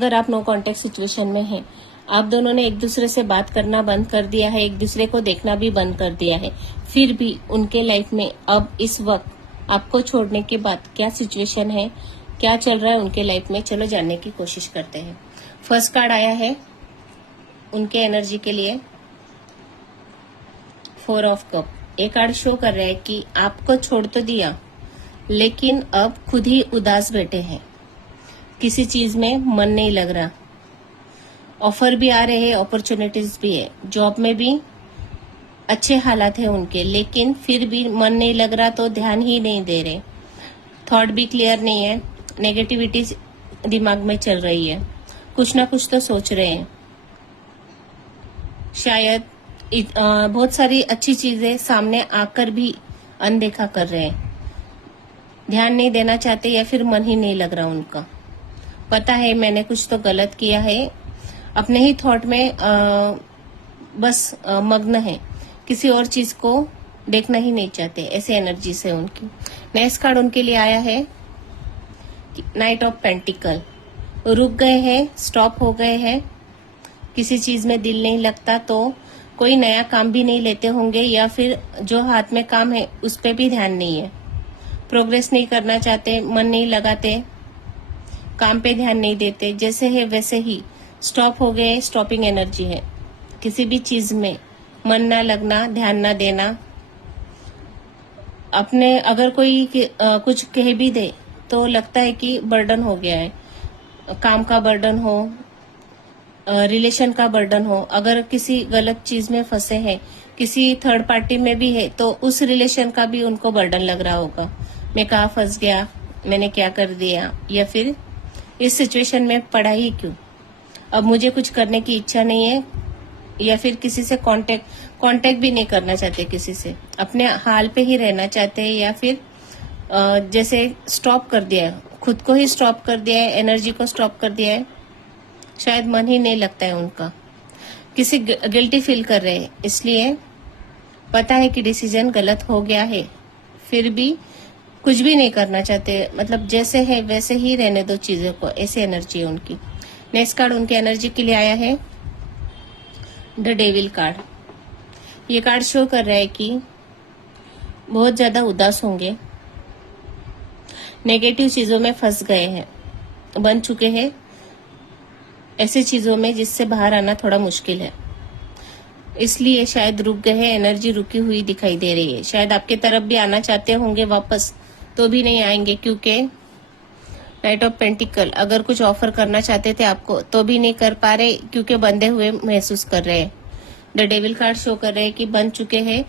अगर आप no contact situation में हैं, आप दोनों ने एक दूसरे से बात करना बंद कर दिया है, एक दूसरे को देखना भी बंद कर दिया है, फिर भी उनके लाइफ में अब इस वक्त आपको छोड़ने के बाद क्या सिचुएशन है, क्या चल रहा है उनके लाइफ में, चलो जानने की कोशिश करते हैं। फर्स्ट कार्ड आया है उनके एनर्जी के लिए 4 ऑफ कप। ये कार्ड शो कर रहा है कि आपको छोड़ तो दिया लेकिन अब खुद ही उदास बैठे हैं, किसी चीज में मन नहीं लग रहा। ऑफर भी आ रहे हैं, अपॉर्चुनिटीज भी है, जॉब में भी अच्छे हालात है उनके, लेकिन फिर भी मन नहीं लग रहा तो ध्यान ही नहीं दे रहे। थॉट भी क्लियर नहीं है, नेगेटिविटी दिमाग में चल रही है, कुछ ना कुछ तो सोच रहे हैं। शायद बहुत सारी अच्छी चीजें सामने आकर भी अनदेखा कर रहे हैं, ध्यान नहीं देना चाहते या फिर मन ही नहीं लग रहा उनका। पता है मैंने कुछ तो गलत किया है, अपने ही थॉट में बस मग्न है, किसी और चीज को देखना ही नहीं चाहते, ऐसे एनर्जी से उनकी। नेक्स्ट कार्ड उनके लिए आया है नाइट ऑफ पेंटिकल। रुक गए हैं, स्टॉप हो गए हैं, किसी चीज में दिल नहीं लगता तो कोई नया काम भी नहीं लेते होंगे, या फिर जो हाथ में काम है उस पर भी ध्यान नहीं है, प्रोग्रेस नहीं करना चाहते, मन नहीं लगाते, काम पे ध्यान नहीं देते, जैसे है वैसे ही स्टॉप हो गए। स्टॉपिंग एनर्जी है, किसी भी चीज में मन ना लगना, ध्यान ना देना। अपने अगर कोई कुछ कह भी दे तो लगता है कि बर्डन हो गया है, काम का बर्डन हो, रिलेशन का बर्डन हो। अगर किसी गलत चीज में फंसे हैं, किसी थर्ड पार्टी में भी है तो उस रिलेशन का भी उनको बर्डन लग रहा होगा, मैं कहाँ फंस गया, मैंने क्या कर दिया, या फिर इस सिचुएशन में पड़ा ही क्यों, अब मुझे कुछ करने की इच्छा नहीं है, या फिर किसी से कांटेक्ट भी नहीं करना चाहते, किसी से अपने हाल पे ही रहना चाहते हैं, या फिर जैसे स्टॉप कर दिया है, खुद को ही स्टॉप कर दिया है, एनर्जी को स्टॉप कर दिया है, शायद मन ही नहीं लगता है उनका, किसी गिल्टी फील कर रहे हैं, इसलिए पता है कि डिसीजन गलत हो गया है, फिर भी कुछ भी नहीं करना चाहते, मतलब जैसे है वैसे ही रहने दो चीजों को, ऐसी एनर्जी है उनकी। नेक्स्ट कार्ड उनके एनर्जी के लिए आया है द डेविल कार्ड। ये कार्ड शो कर रहा है कि बहुत ज्यादा उदास होंगे, नेगेटिव चीजों में फंस गए हैं, बन चुके हैं ऐसे चीजों में जिससे बाहर आना थोड़ा मुश्किल है, इसलिए शायद रुक गए हैं, एनर्जी रुकी हुई दिखाई दे रही है। शायद आपके तरफ भी आना चाहते होंगे वापस, तो भी नहीं आएंगे, क्योंकि नाइट ऑफ पेंटिकल, अगर कुछ ऑफर करना चाहते थे आपको तो भी नहीं कर पा रहे, क्योंकि बंधे हुए महसूस कर रहे हैं। द डेविल कार्ड शो कर रहे हैं कि बन चुके हैं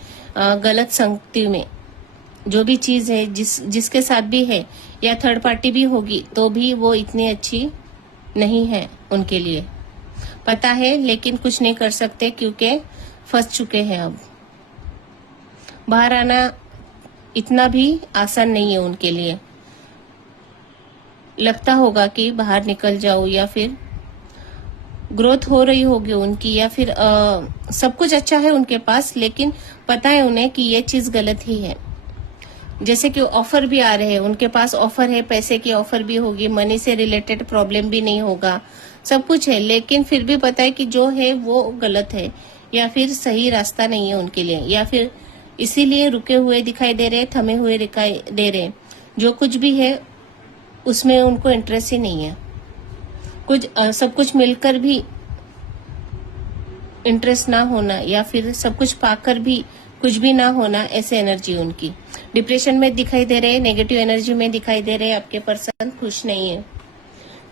गलत संगति में, जो भी चीज है जिसके साथ भी है, या थर्ड पार्टी भी होगी तो भी वो इतनी अच्छी नहीं है उनके लिए, पता है, लेकिन कुछ नहीं कर सकते क्योंकि फंस चुके हैं। अब बाहर आना इतना भी आसान नहीं है उनके लिए, लगता होगा कि बाहर निकल जाओ, या फिर ग्रोथ हो रही होगी उनकी, या फिर सब कुछ अच्छा है उनके पास, लेकिन पता है उन्हें कि ये चीज गलत ही है। जैसे कि ऑफर भी आ रहे हैं उनके पास, ऑफर है, पैसे की ऑफर भी होगी, मनी से रिलेटेड प्रॉब्लम भी नहीं होगा, सब कुछ है, लेकिन फिर भी पता है कि जो है वो गलत है, या फिर सही रास्ता नहीं है उनके लिए, या फिर इसीलिए रुके हुए दिखाई दे रहे, थमे हुए दिखाई दे रहे। जो कुछ भी है उसमें उनको इंटरेस्ट ही नहीं है, कुछ सब कुछ मिलकर भी इंटरेस्ट ना होना, या फिर सब कुछ पाकर भी कुछ भी ना होना, ऐसे एनर्जी उनकी। डिप्रेशन में दिखाई दे रहे, नेगेटिव एनर्जी में दिखाई दे रहे, आपके पर्सन खुश नहीं है।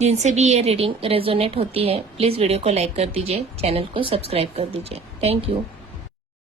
जिनसे भी ये रीडिंग रेजोनेट होती है प्लीज वीडियो को लाइक कर दीजिए, चैनल को सब्सक्राइब कर दीजिए। Thank you.